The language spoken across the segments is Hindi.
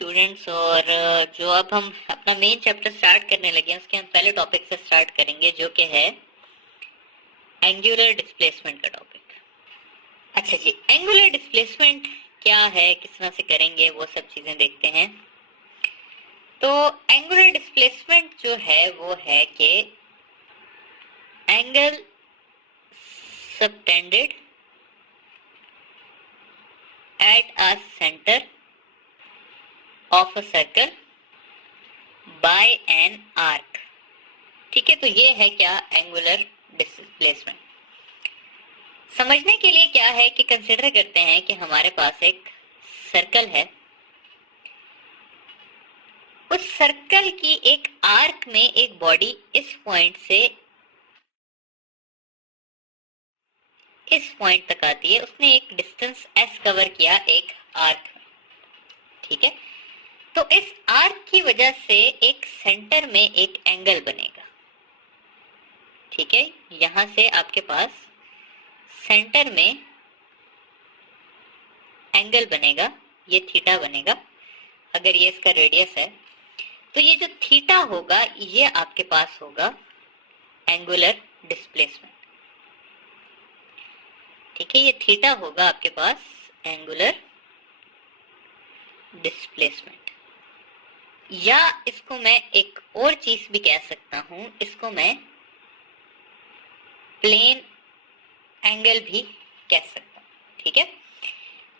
स्टूडेंट्स। और जो अब हम अपना मेन चैप्टर स्टार्ट करने लगे हैं उसके हम पहले टॉपिक से स्टार्ट करेंगे जो कि है एंगुलर डिस्प्लेसमेंट का टॉपिक। अच्छा जी, एंगुलर डिस्प्लेसमेंट क्या है, किस तरह से करेंगे, वो सब चीजें देखते हैं। तो एंगुलर डिस्प्लेसमेंट जो है वो है कि angle subtended at a center of a circle by an arc। ठीक है, तो ये है क्या एंगुलर डिस्प्लेसमेंट। समझने के लिए क्या है कि कंसिडर करते हैं कि हमारे पास एक सर्कल है, उस सर्कल की एक आर्क में एक बॉडी इस पॉइंट से इस पॉइंट तक आती है। उसने एक डिस्टेंस s कवर किया एक आर्क में, ठीक है। तो इस आर्क की वजह से एक सेंटर में एक एंगल बनेगा, ठीक है। यहां से आपके पास सेंटर में एंगल बनेगा, ये थीटा बनेगा। अगर ये इसका रेडियस है तो ये जो थीटा होगा ये आपके पास होगा एंगुलर डिस्प्लेसमेंट, ठीक है। ये थीटा होगा आपके पास एंगुलर डिस्प्लेसमेंट। या इसको मैं एक और चीज भी कह सकता हूं, इसको मैं प्लेन एंगल भी कह सकता हूं, ठीक है।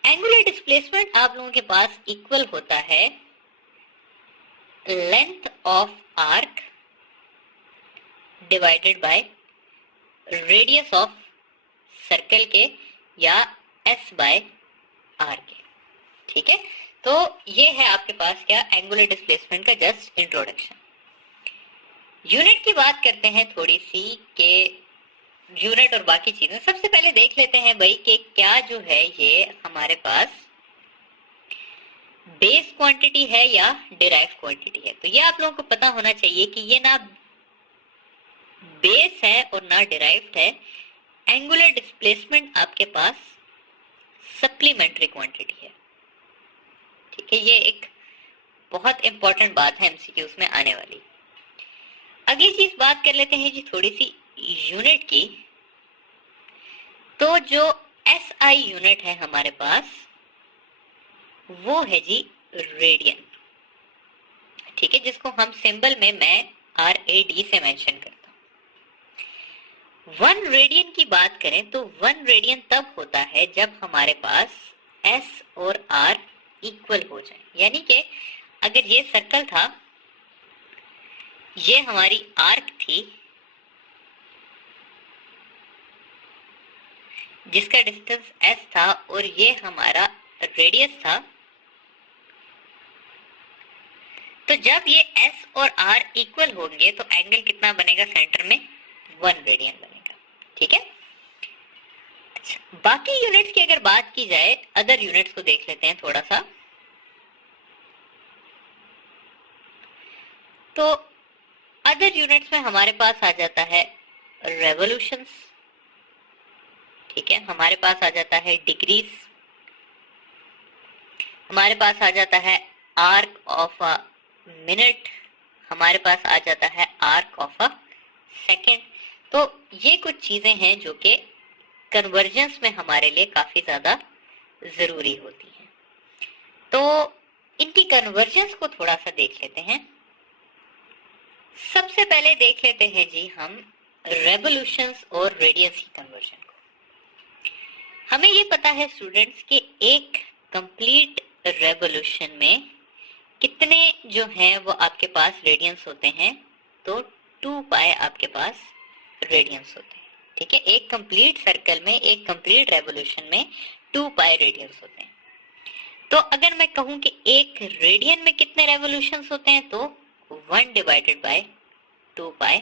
एंगुलर डिस्प्लेसमेंट आप लोगों के पास इक्वल होता है length of arc divided by radius of circle के या s बाय r के, ठीक है। तो ये है आपके पास क्या एंगुलर डिस्प्लेसमेंट का जस्ट इंट्रोडक्शन। यूनिट की बात करते हैं थोड़ी सी के यूनिट और बाकी चीजें। सबसे पहले देख लेते हैं भाई कि क्या जो है ये हमारे पास बेस क्वांटिटी है या डिराइव क्वांटिटी है। तो ये आप लोगों को पता होना चाहिए कि ये ना बेस है और ना डिराइव्ड है। एंगुलर डिस्प्लेसमेंट आपके पास सप्लीमेंट्री क्वांटिटी है, ठीक है। ये एक बहुत इंपॉर्टेंट बात है एमसीक्यूज में आने वाली। अगली चीज बात कर लेते हैं जी थोड़ी सी यूनिट की। तो जो एसआई यूनिट है हमारे पास वो है जी रेडियन, ठीक है, जिसको हम सिंबल में मैं RAD से मेंशन करता हूं। 1 रेडियन की बात करें तो 1 रेडियन तब होता है जब हमारे पास S और R इक्वल हो जाए। यानी कि अगर ये सर्कल था, ये हमारी आर्क थी जिसका डिस्टेंस S था और ये हमारा रेडियस था, तो जब ये S और R इक्वल होंगे तो एंगल कितना बनेगा सेंटर में 1 रेडियन बनेगा, ठीक है। अच्छा, बाकी यूनिट्स की अगर बात की जाए, अदर यूनिट्स को देख लेते हैं थोड़ा सा। तो अदर यूनिट्स में हमारे पास आ जाता है रेवोल्यूशंस, ठीक है। हमारे पास आ जाता है डिग्रीज, हमारे पास आ जाता है आर्क ऑफ अ मिनट, हमारे पास आ जाता है आर्क ऑफ अ सेकेंड। तो ये कुछ चीजें हैं जो कि कन्वर्जेंस में हमारे लिए काफी ज्यादा जरूरी होती हैं। तो इनकी कन्वर्जेंस को थोड़ा सा देख लेते हैं। सबसे पहले देख लेते हैं जी हम रेवोल्यूशंस और रेडियंस की कन्वर्जन को। हमें ये पता है स्टूडेंट्स कि एक कंप्लीट रेवोल्यूशन में कितने जो हैं वो आपके पास रेडियंस होते हैं, तो 2 पाई आपके पास रेडियंस होते हैं, ठीक है। एक कंप्लीट सर्कल में, एक कंप्लीट रेवोल्यूशन में 2 पाई रेडियंस होते हैं। तो अगर मैं कहूं कि एक रेडियन में कितने रेवोल्यूशंस होते हैं, तो 1 डिवाइडेड बाय 2 पाई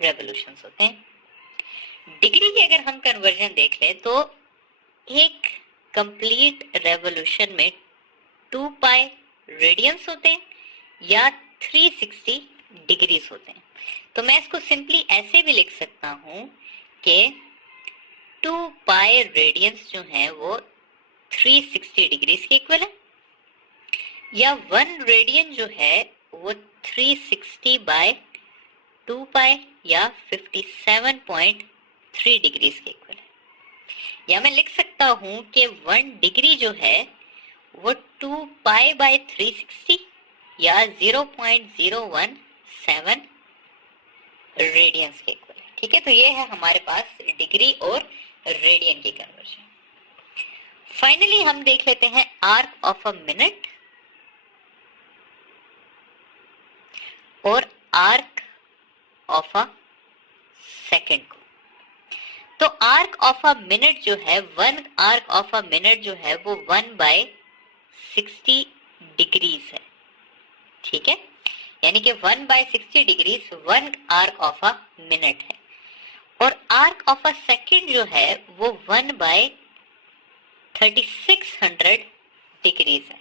रेवोल्यूशंस होते हैं। डिग्री की अगर हम कन्वर्जन देख लें तो एक कंप्लीट रेवोल्यूशन में 2 पाई रेडियंस होते हैं या 360 डिग्रीज होते हैं। तो मैं इसको सिंपली ऐसे भी लिख सकता हूं कि 2 पाई रेडियंस जो है वो 360 डिग्रीज के इक्वल है। या 1 रेडियन जो है वो 360/2 पाई या 57.3 डिग्रीज के इक्वल है। या मैं लिख सकता हूं कि 1 डिग्री जो है वो 2 पाई/360 या 0.017 रेडियंस के इक्वल है। ठीक है, तो ये है हमारे पास डिग्री और रेडियन की कन्वर्जन। फाइनली हम देख लेते हैं आर्क ऑफ अ मिनट और आर्क ऑफ अ सेकेंड को। तो आर्क ऑफ अ मिनट जो है, 1 आर्क ऑफ अ मिनट जो है वो 1/60 डिग्रीज है। ठीक है, यानी कि 1/60 degrees 1 arc of a minute है। और आर्क ऑफ अ सेकेंड जो है वो 1/3600 डिग्रीज है।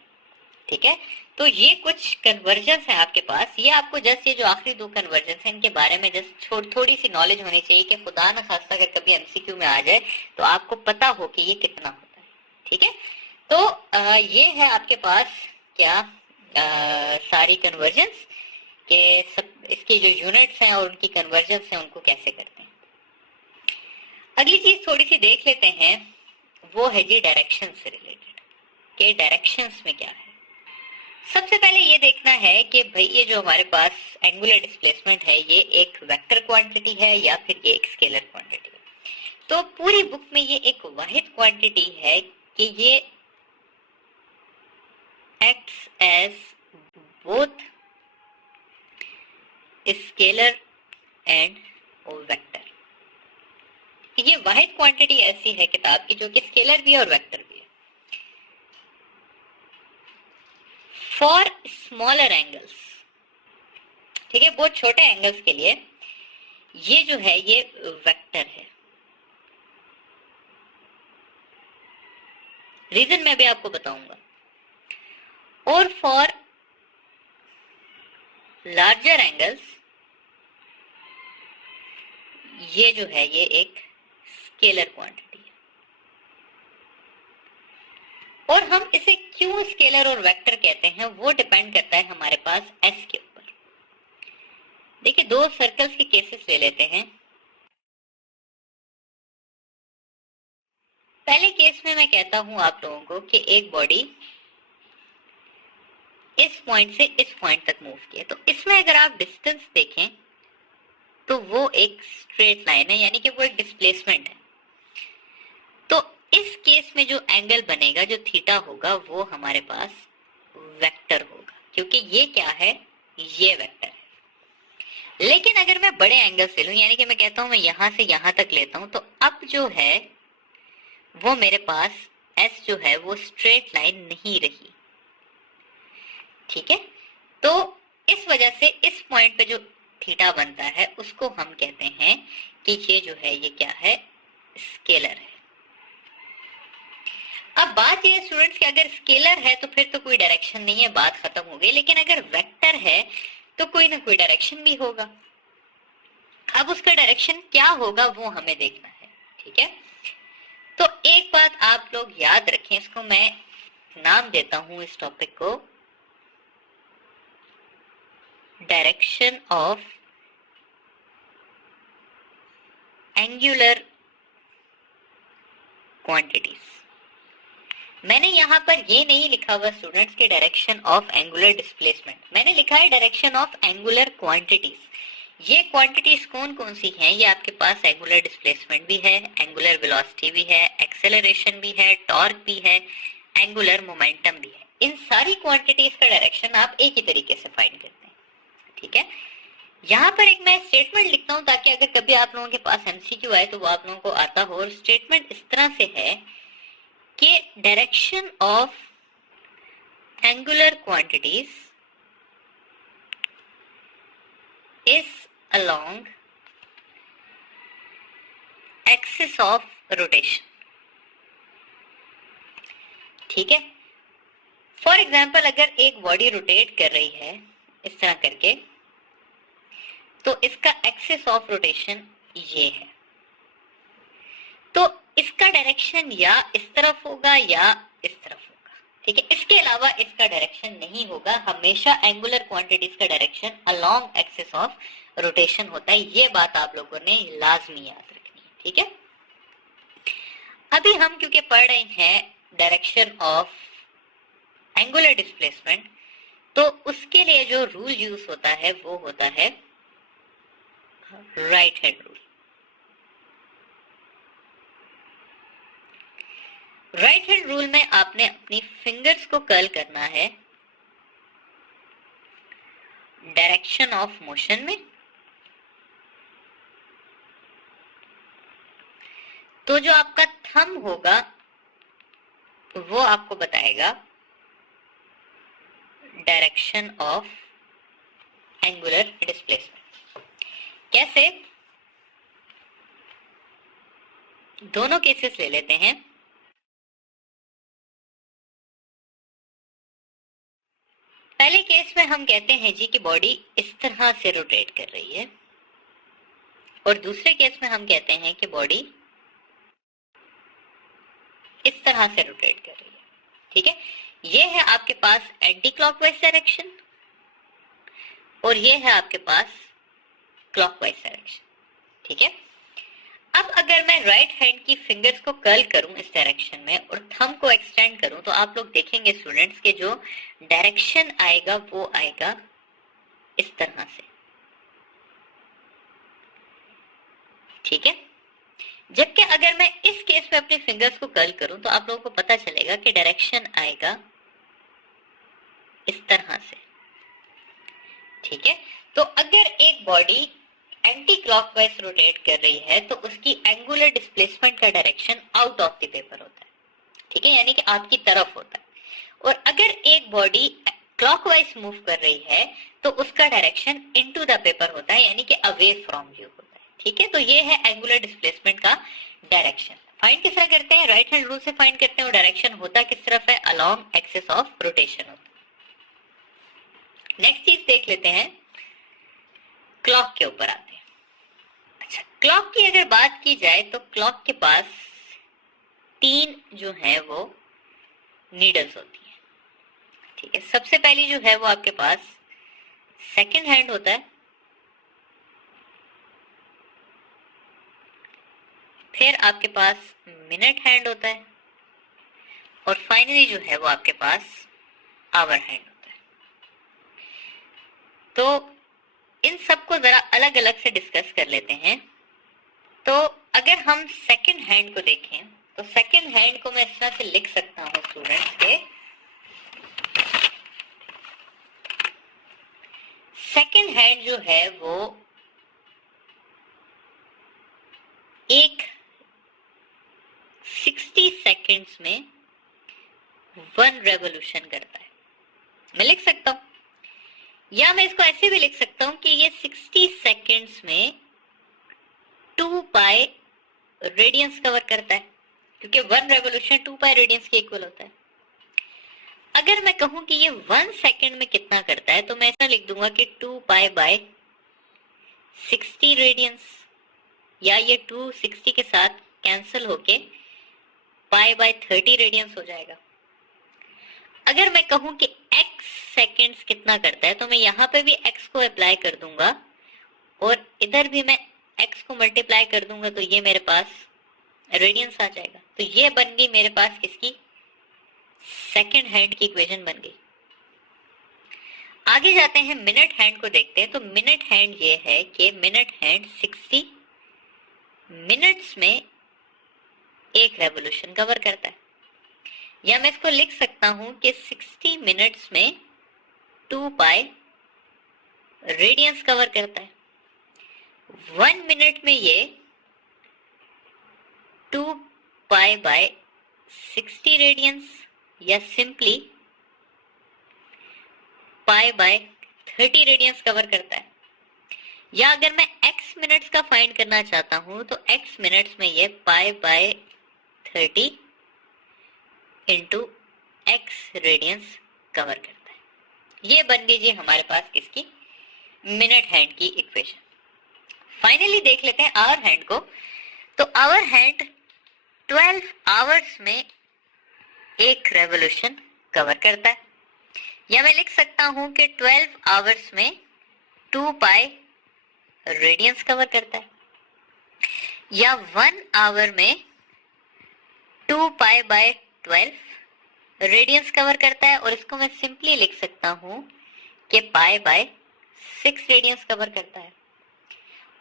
ठीक है, तो ये कुछ कन्वर्जन्स है आपके पास। ये आपको जस्ट ये जो आखिरी 2 कन्वर्जन्स हैं इनके बारे में जस्ट थोड़ी सी नॉलेज होनी चाहिए कि खुदा न खास्ता अगर कभी एमसीक्यू में आ जाए तो आपको पता हो कि ये कितना होता है। ठीक है, तो ये है आपके पास क्या सारी कन्वर्जन्स के सब, इसके जो यूनिट्स हैं और उनकी कन्वर्जन्स हैं उनको कैसे करते हैं। अगली चीज थोड़ी सी देख लेते हैं, वो है जी डायरेक्शन से रिलेटेड कि डायरेक्शंस में क्या है। सबसे पहले ये देखना है कि भाई ये जो हमारे पास एंगुलर डिस्प्लेसमेंट है ये एक वेक्टर क्वांटिटी है या फिर ये एक स्केलर क्वांटिटी है। तो पूरी बुक में ये एक वाहिद क्वांटिटी है कि ये acts as both scalar and vector. ये वाहिद क्वांटिटी ऐसी है किताब की जो कि स्केलर भी है और वेक्टर भी है। फॉर स्मॉलर एंगल्स, ठीक है, बहुत छोटे एंगल्स के लिए ये जो है ये वेक्टर है। रीजन मैं भी आपको बताऊंगा। और फॉर लार्जर एंगल्स ये जो है ये एक स्केलर क्वांटिटी है। और हम इसे क्यों स्केलर और वेक्टर कहते हैं वो डिपेंड करता है हमारे पास एस के ऊपर। देखिए 2 सर्कल्स के केसेस ले लेते हैं। पहले केस में मैं कहता हूं आप लोगों को कि एक बॉडी इस पॉइंट से इस पॉइंट तक मूव किया, तो इसमें अगर आप डिस्टेंस देखें तो वो एक स्ट्रेट लाइन है, यानी कि वो एक डिस्प्लेसमेंट है। तो इस केस में जो एंगल बनेगा, जो थीटा होगा, वो हमारे पास वेक्टर होगा, क्योंकि ये क्या है, ये वेक्टर है। लेकिन अगर मैं बड़े एंगल से लूं, यानी कि मैं कहता हूं मैं यहां से यहां तक लेता हूं, तो अब जो है वो मेरे पास एस जो है वो स्ट्रेट लाइन नहीं रही। ठीक है, तो इस वजह से इस पॉइंट पे जो थीटा बनता है उसको हम कहते हैं कि ये जो है ये क्या है, स्केलर है। अब बात ये स्टूडेंट्स कि अगर स्केलर है तो फिर तो कोई डायरेक्शन नहीं है, बात खत्म हो गई। लेकिन अगर वेक्टर है तो कोई ना कोई डायरेक्शन भी होगा। अब उसका डायरेक्शन क्या होगा वो हमें देखना है। ठीक है, तो एक बात आप लोग याद रखें, इसको मैं नाम देता हूं इस टॉपिक को डायरेक्शन ऑफ एंगुलर क्वांटिटीज। मैंने यहां पर ये नहीं लिखा हुआ स्टूडेंट्स के डायरेक्शन ऑफ एंगुलर डिस्प्लेसमेंट, मैंने लिखा है डायरेक्शन ऑफ एंगुलर क्वांटिटीज। ये क्वांटिटीज कौन कौन सी हैं, ये आपके पास एंगुलर डिस्प्लेसमेंट भी है, एंगुलर वेलोसिटी भी है, एक्सेलरेशन भी है, टॉर्क भी है, एंगुलर मोमेंटम भी है। इन सारी क्वांटिटीज का डायरेक्शन आप एक ही तरीके से फाइंड करते हैं। ठीक है, यहाँ पर एक मैं स्टेटमेंट लिखता हूं ताकि अगर कभी आप लोगों के पास एमसीक्यू आए तो वो आप लोगों को आता हो। और स्टेटमेंट इस तरह से है कि direction of angular quantities is along axis of rotation. ठीक है, फॉर एग्जाम्पल अगर एक बॉडी रोटेट कर रही है इस तरह करके, तो इसका एक्सिस ऑफ रोटेशन ये है, तो इसका डायरेक्शन या इस तरफ होगा या इस तरफ होगा। ठीक है, इसके अलावा इसका डायरेक्शन नहीं होगा, हमेशा एंगुलर क्वांटिटीज का direction along axis of rotation होता है। ये बात आप लोगों ने लाजमी याद रखनी है। ठीक है, अभी हम क्योंकि पढ़ रहे हैं डायरेक्शन ऑफ एंगुलर डिस्प्लेसमेंट, तो उसके लिए जो रूल यूज होता है वो होता है right hand rule. Right hand rule में आपने अपनी फिंगर्स को कर्ल करना है डायरेक्शन ऑफ मोशन में। तो जो आपका थंब होगा वो आपको बताएगा डायरेक्शन ऑफ एंगुलर डिस्प्लेसमेंट। कैसे? दोनों केसेस ले लेते हैं। पहले केस में हम कहते हैं जी कि बॉडी इस तरह से रोटेट कर रही है, और दूसरे केस में हम कहते हैं कि बॉडी इस तरह से रोटेट कर रही है। ठीक है, ये है आपके पास एंटी क्लॉकवाइज डायरेक्शन और ये है आपके पास क्लॉकवाइज डायरेक्शन। ठीक है, अब अगर मैं राइट हैंड की फिंगर्स को कर्ल करूं इस डायरेक्शन में और थंब को एक्सटेंड करूं, तो आप लोग देखेंगे स्टूडेंट्स के जो डायरेक्शन आएगा वो आएगा इस तरह से। ठीक है, जबकि अगर मैं इस केस में अपने फिंगर्स को कर्ल करूं तो आप लोगों को पता चलेगा कि डायरेक्शन आएगा इस तरह से। ठीक है, तो अगर एक बॉडी एंटी क्लॉकवाइज रोटेट कर रही है तो उसकी एंगुलर डिस्प्लेसमेंट का direction out of the paper होता है। ठीक है, यानी कि आपकी तरफ होता है। और अगर एक बॉडी क्लॉकवाइज मूव कर रही है तो उसका डायरेक्शन इनटू द पेपर होता है, यानी कि अवे फ्रॉम यू होता है। ठीक है, तो ये है एंगुलर डिस्प्लेसमेंट का डायरेक्शन। फाइंड किस तरह करते हैं? राइट हैंड रूल से फाइंड करते हैं। और डायरेक्शन होता किस तरफ है? अलोंग एक्सिस ऑफ रोटेशन होता है। नेक्स्ट चीज देख लेते हैं, क्लॉक के ऊपर आते हैं। अच्छा, क्लॉक की अगर बात की जाए तो क्लॉक के पास 3 जो है वो नीडल्स होती है। ठीक है, सबसे पहली जो है वो आपके पास सेकंड हैंड होता है, फिर आपके पास मिनट हैंड होता है, और फाइनली जो है वो आपके पास आवर हैंड होता है। तो इन सबको जरा अलग अलग से डिस्कस कर लेते हैं। तो अगर हम सेकंड हैंड को देखें तो सेकंड हैंड को मैं इस तरह से लिख सकता हूं स्टूडेंट्स के, सेकंड हैंड जो है वो एक 60 सेकंड्स में 1 रेवोल्यूशन करता है। मैं लिख सकता हूं, या मैं इसको ऐसे भी लिख सकता हूं कि ये 60 सेकंड्स में 2 पाई रेडियंस कवर करता है, क्योंकि 1 रेवोल्यूशन 2 पाई रेडियंस के इक्वल होता है। अगर मैं कहूं कि ये 1 सेकंड में कितना करता है तो मैं ऐसा लिख दूंगा कि 2 पाई बाय 60 रेडियंस, या ये 260 के साथ कैंसिल होके पाई बाय 30 रेडियंस हो जाएगा। अगर मैं कहूं कि x सेकंड्स कितना करता है तो मैं यहां पे भी x को अप्लाई कर दूंगा और इधर भी मैं x को मल्टीप्लाई कर दूंगा, तो ये मेरे पास रेडियंस आ जाएगा। तो ये बन गई मेरे पास किसकी? सेकंड हैंड की इक्वेशन बन गई। आगे जाते हैं, मिनट हैंड को देखते हैं। तो मिनट हैंड ये है कि मिनट हैंड 60 मिनट्स में 1 रेवोल्यूशन कवर करता है, या मैं इसको लिख सकता हूं कि 60 मिनट्स में 2 पाई रेडियंस कवर करता है। 1 मिनट में ये 2 पाई बाय 60 रेडियंस, या simply pi by 30 radians cover करता है। या अगर मैं x मिनट्स का फाइंड करना चाहता हूं तो x मिनट्स में ये pi by 30 into x radians cover करता है। ये बन गई जी हमारे पास किसकी? मिनट हैंड की इक्वेशन। फाइनली देख लेते हैं आवर हैंड को। तो आवर हैंड 12 आवर्स में 1 रेवोल्यूशन कवर करता है। या मैं लिख सकता हूं कि 12 आवर्स में 2 पाई रेडियंस कवर करता है, या 1 आवर में 2 पाई बाय 12 रेडियंस कवर करता है, और इसको मैं सिंपली लिख सकता हूं कि पाई बाय 6 रेडियंस कवर करता है।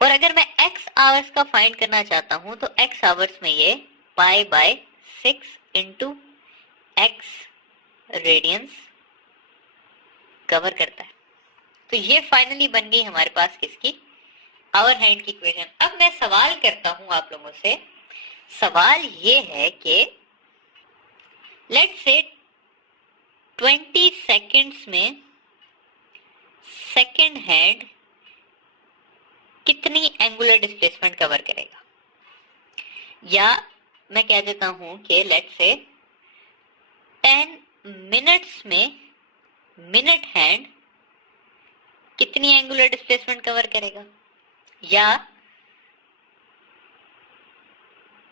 और अगर मैं x आवर्स का फाइंड करना चाहता हूं तो x आवर्स में ये pi by 6 into x radians cover करता है। तो ये फाइनली बन गई हमारे पास किसकी, आवर हैंड की इक्वेशन। अब मैं सवाल करता हूं आप लोगों से, सवाल ये है कि लेट्स से 20 सेकंड्स में सेकंड हैंड कितनी एंगुलर डिस्प्लेसमेंट कवर करेगा, या मैं कह देता हूं कि लेट्स से 10 मिनट्स में मिनट हैंड कितनी एंगुलर डिस्प्लेसमेंट कवर करेगा, या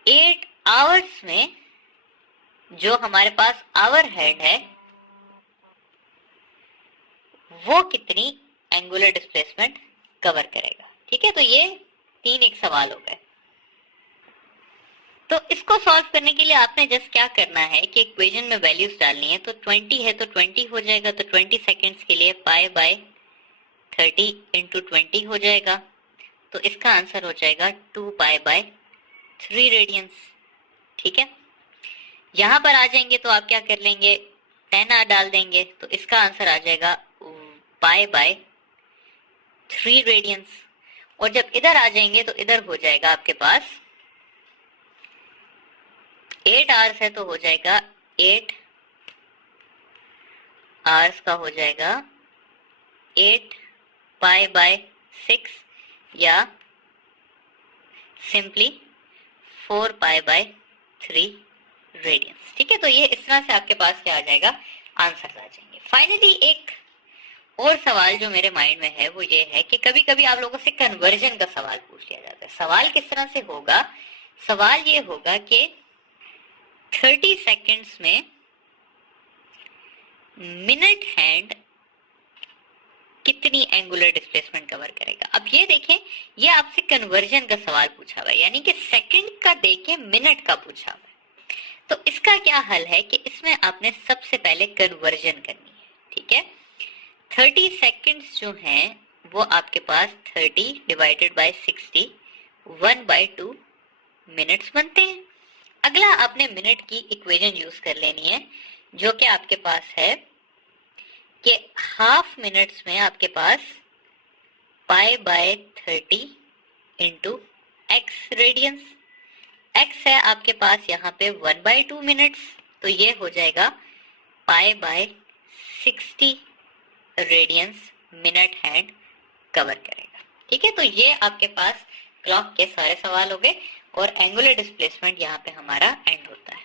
8 आवर्स में जो हमारे पास आवर हैंड है वो कितनी एंगुलर डिस्प्लेसमेंट कवर करेगा। ठीक है, तो ये 3 एक सवाल हो गए। तो इसको सॉल्व करने के लिए आपने जस्ट क्या करना है कि इक्वेशन में वैल्यूज डालनी है। तो 20 है तो 20 हो जाएगा, तो 20 सेकेंड्स के लिए पाई बाय 30 इंटू 20 हो जाएगा, तो इसका आंसर हो जाएगा 2 पाई बाय 3 रेडियंस। ठीक है, यहां पर आ जाएंगे तो आप क्या कर लेंगे, 10 डाल देंगे, तो इसका आंसर आ जाएगा पाई बाय 3 रेडियंस। और जब इधर आ जाएंगे तो इधर हो जाएगा आपके पास 8 आवर्स है तो हो जाएगा 8 आवर्स का हो जाएगा 8 पाई बाय 6, या सिंपली 4 पाई बाय 3 रेडियंस। ठीक है, तो ये इस तरह से आपके पास क्या आ जाएगा, आंसर आ जाएंगे। फाइनली एक और सवाल जो मेरे माइंड में है वो ये है कि कभी कभी आप लोगों से कन्वर्जन का सवाल पूछ लिया जाता है। सवाल किस तरह से होगा, सवाल ये होगा कि 30 सेकंड्स में मिनट हैंड कितनी एंगुलर डिस्प्लेसमेंट कवर करेगा। अब ये देखें, ये आपसे कन्वर्जन का सवाल पूछा हुआ है, यानी कि सेकंड का देके मिनट का पूछा हुआ है। तो इसका क्या हल है कि इसमें आपने सबसे पहले कन्वर्जन करनी है। ठीक है, 30 सेकंड्स जो हैं वो आपके पास 30 डिवाइडेड बाय 60 1/2 मिनट्स बनते हैं। अगला आपने मिनट की इक्वेशन यूज कर लेनी है, जो कि आपके पास है कि हाफ मिनट्स में आपके पास pi by 30 into x radians. X है आपके पास यहाँ पे 1/2 मिनट्स, तो ये हो जाएगा pi by 60 radians minute hand cover करेगा। ठीक है, तो ये आपके पास क्लॉक के सारे सवाल हो गए और एंगुलर डिस्प्लेसमेंट यहाँ पे हमारा एंड होता है।